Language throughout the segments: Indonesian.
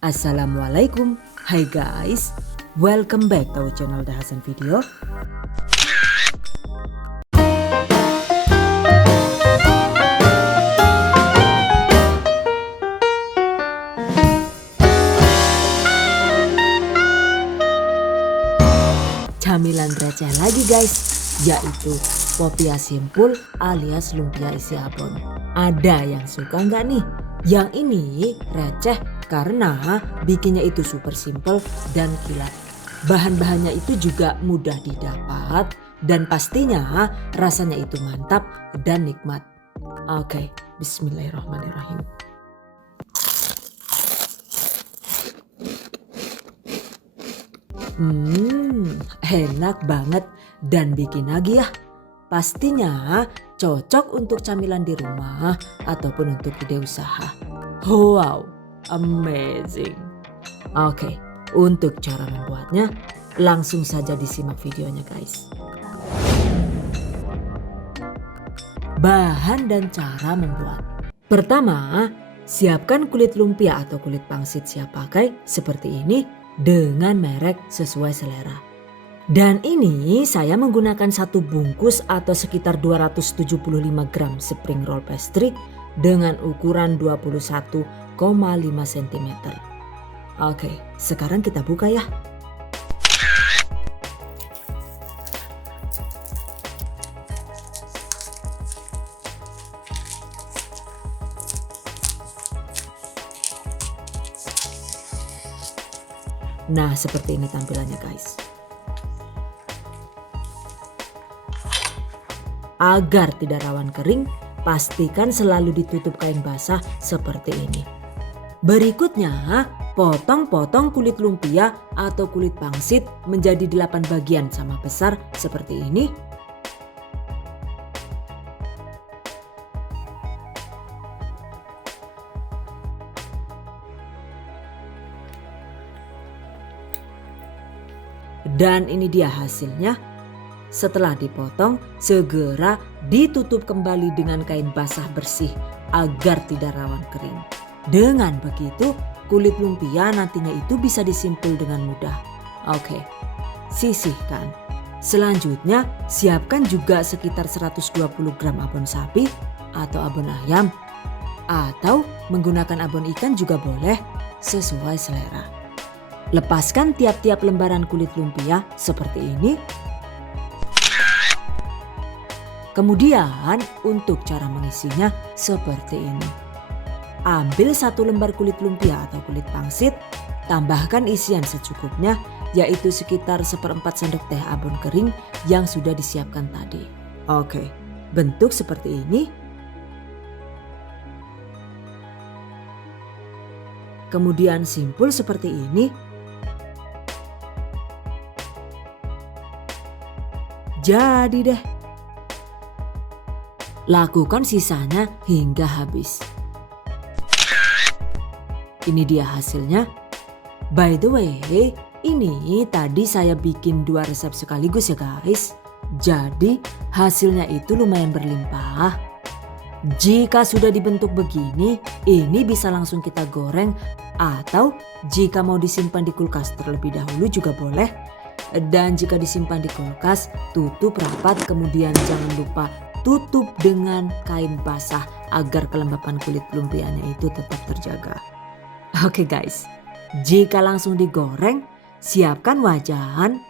Assalamualaikum, hai guys, welcome back to our channel The Hasan Video. Camilan receh lagi guys, yaitu popia simpul alias lumpia isi abon. Ada yang suka nggak nih? Yang ini receh karena bikinnya itu super simple dan kilat. Bahan-bahannya itu juga mudah didapat dan pastinya rasanya itu mantap dan nikmat. Oke, bismillahirrahmanirrahim. Enak banget dan bikin nagih ya. Pastinya cocok untuk camilan di rumah ataupun untuk ide usaha. Wow, amazing. Oke, untuk cara membuatnya langsung saja disimak videonya guys. Bahan dan cara membuat. Pertama, siapkan kulit lumpia atau kulit pangsit siap pakai seperti ini dengan merek sesuai selera. Dan ini saya menggunakan satu bungkus atau sekitar 275 gram spring roll pastry dengan ukuran 21,5 cm. Oke, sekarang kita buka ya. Nah, seperti ini tampilannya guys. Agar tidak rawan kering, pastikan selalu ditutup kain basah seperti ini. Berikutnya, potong-potong kulit lumpia atau kulit pangsit menjadi 8 bagian sama besar seperti ini. Dan ini dia hasilnya. Setelah dipotong, segera ditutup kembali dengan kain basah bersih agar tidak rawan kering. Dengan begitu, kulit lumpia nantinya itu bisa disimpul dengan mudah. Oke, sisihkan. Selanjutnya, siapkan juga sekitar 120 gram abon sapi atau abon ayam. Atau menggunakan abon ikan juga boleh, sesuai selera. Lepaskan tiap-tiap lembaran kulit lumpia seperti ini. Kemudian untuk cara mengisinya seperti ini. Ambil satu lembar kulit lumpia atau kulit pangsit, tambahkan isian secukupnya yaitu sekitar 1/4 sendok teh abon kering yang sudah disiapkan tadi. Oke, bentuk seperti ini. Kemudian simpul seperti ini. Jadi deh. Lakukan sisanya hingga habis. Ini dia hasilnya. By the way, ini tadi saya bikin 2 resep sekaligus ya guys. Jadi hasilnya itu lumayan berlimpah. Jika sudah dibentuk begini, ini bisa langsung kita goreng atau jika mau disimpan di kulkas terlebih dahulu juga boleh. Dan jika disimpan di kulkas, tutup rapat kemudian jangan lupa tutup dengan kain basah agar kelembapan kulit lumpianya itu tetap terjaga. Oke guys, jika langsung digoreng, siapkan wajan.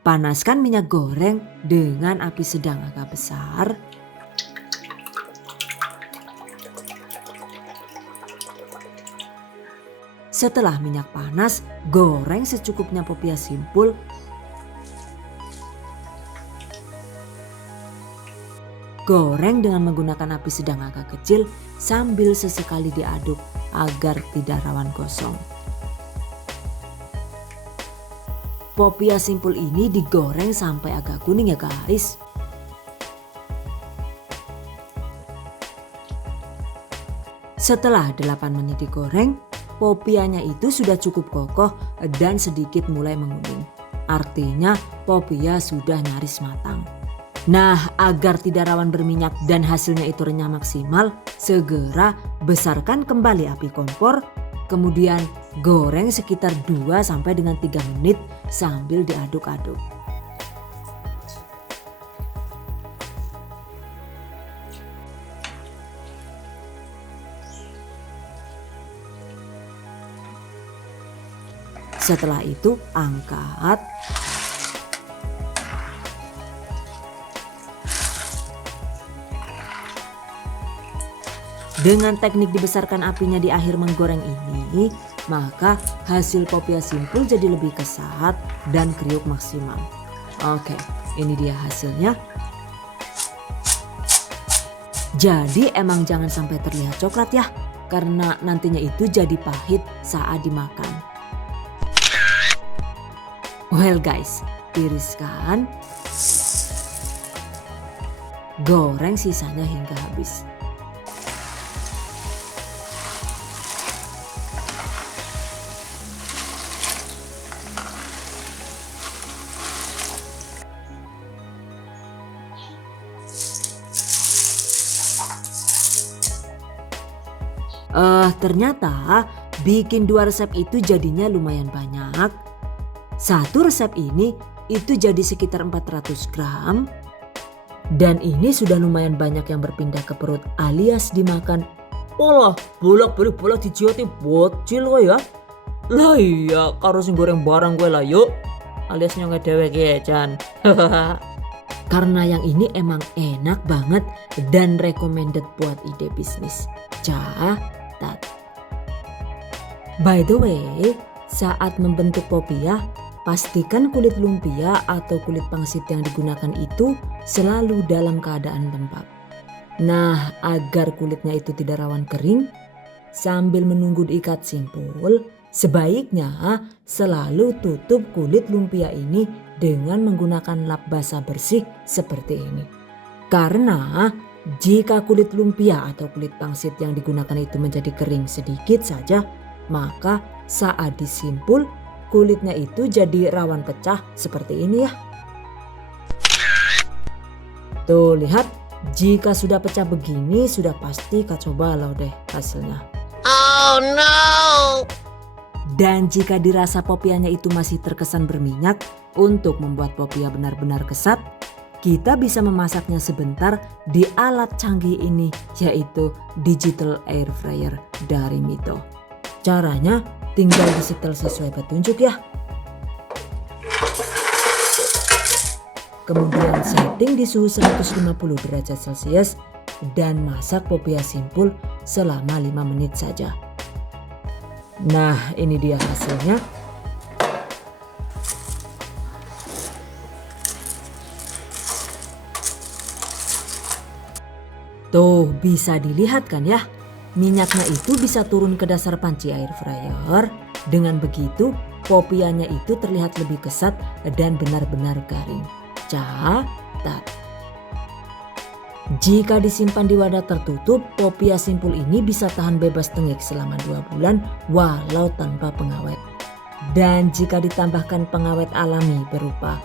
Panaskan minyak goreng dengan api sedang agak besar. Setelah minyak panas, goreng secukupnya popia simpul. Goreng dengan menggunakan api sedang agak kecil sambil sesekali diaduk agar tidak rawan gosong. Popia simpul ini digoreng sampai agak kuning ya guys. Setelah 8 menit digoreng, popianya itu sudah cukup kokoh dan sedikit mulai menguning. Artinya popia sudah nyaris matang. Nah, agar tidak rawan berminyak dan hasilnya itu renyah maksimal, segera besarkan kembali api kompor, kemudian goreng sekitar 2 sampai dengan 3 menit sambil diaduk-aduk. Setelah itu angkat. Dengan teknik dibesarkan apinya di akhir menggoreng ini, maka hasil popia simpul jadi lebih kesat dan kriuk maksimal. Oke, ini dia hasilnya. Jadi emang jangan sampai terlihat coklat ya, karena nantinya itu jadi pahit saat dimakan. Well guys, tiriskan, goreng sisanya hingga habis. Ternyata bikin 2 resep itu jadinya lumayan banyak. Satu resep ini itu jadi sekitar 400 gram. Dan ini sudah lumayan banyak yang berpindah ke perut alias dimakan. Olah, bolak-balik dijioti bocil kok ya. Lah iya, karo sing goreng barang gue lah yuk. Alias nyonge dhewe ya Jan. Karena yang ini emang enak banget dan recommended buat ide bisnis. Catat. By the way, saat membentuk popia, pastikan kulit lumpia atau kulit pangsit yang digunakan itu selalu dalam keadaan lembab. Nah, agar kulitnya itu tidak rawan kering, sambil menunggu diikat simpul, sebaiknya selalu tutup kulit lumpia ini dengan menggunakan lap basah bersih seperti ini. Karena jika kulit lumpia atau kulit pangsit yang digunakan itu menjadi kering sedikit saja, maka saat disimpul kulitnya itu jadi rawan pecah seperti ini ya. Tuh lihat, jika sudah pecah begini sudah pasti kacau balau deh hasilnya. Oh no! Dan jika dirasa popianya itu masih terkesan berminyak, untuk membuat popia benar-benar kesat, kita bisa memasaknya sebentar di alat canggih ini, yaitu digital air fryer dari Mito. Caranya tinggal disetel sesuai petunjuk ya. Kemudian setting di suhu 150 derajat Celcius dan masak popia simpul selama 5 menit saja. Nah, ini dia hasilnya. Tuh, bisa dilihat kan ya? Minyaknya itu bisa turun ke dasar panci air fryer. Dengan begitu, popianya itu terlihat lebih kesat dan benar-benar garing. Catat. Jika disimpan di wadah tertutup, popia simpul ini bisa tahan bebas tengik selama 2 bulan walau tanpa pengawet. Dan jika ditambahkan pengawet alami berupa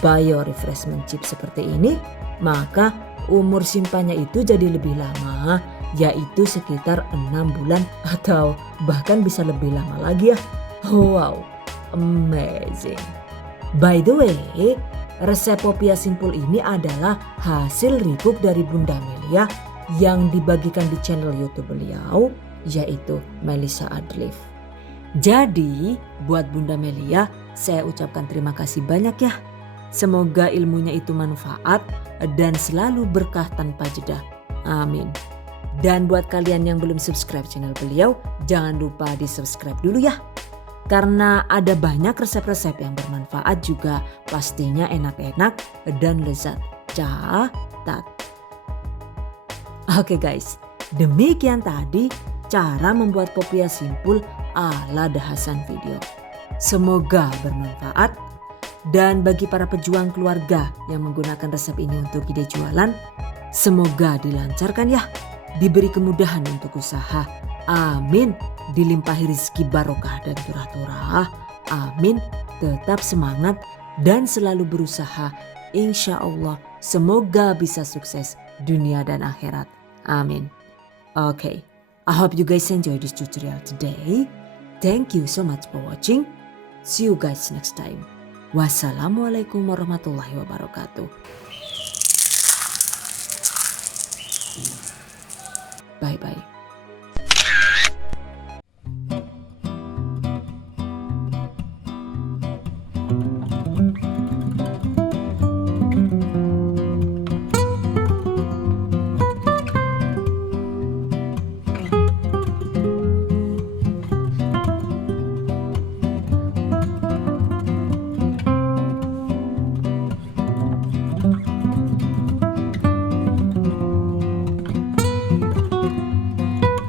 bio refreshment chip seperti ini, maka umur simpannya itu jadi lebih lama, yaitu sekitar 6 bulan atau bahkan bisa lebih lama lagi ya. Wow, amazing. By the way, resep popia simpul ini adalah hasil recook dari Bunda Melia yang dibagikan di channel YouTube beliau, yaitu Melissa Adliff. Jadi buat Bunda Melia, saya ucapkan terima kasih banyak ya. Semoga ilmunya itu manfaat dan selalu berkah tanpa jeda. Amin. Dan buat kalian yang belum subscribe channel beliau, jangan lupa di subscribe dulu ya. Karena ada banyak resep-resep yang bermanfaat juga, pastinya enak-enak dan lezat. Catat. Oke guys, demikian tadi cara membuat popia simpul ala The Hasan video. Semoga bermanfaat. Dan bagi para pejuang keluarga yang menggunakan resep ini untuk ide jualan, semoga dilancarkan ya, diberi kemudahan untuk usaha. Amin. Dilimpahi rezeki barokah dan turah-turah. Amin. Tetap semangat dan selalu berusaha. Insya Allah Semoga bisa sukses dunia dan akhirat. Amin. Okay, I hope you guys enjoy this tutorial today. Thank you so much for watching. See you guys next time. Wassalamualaikum warahmatullahi wabarakatuh. Bye-bye.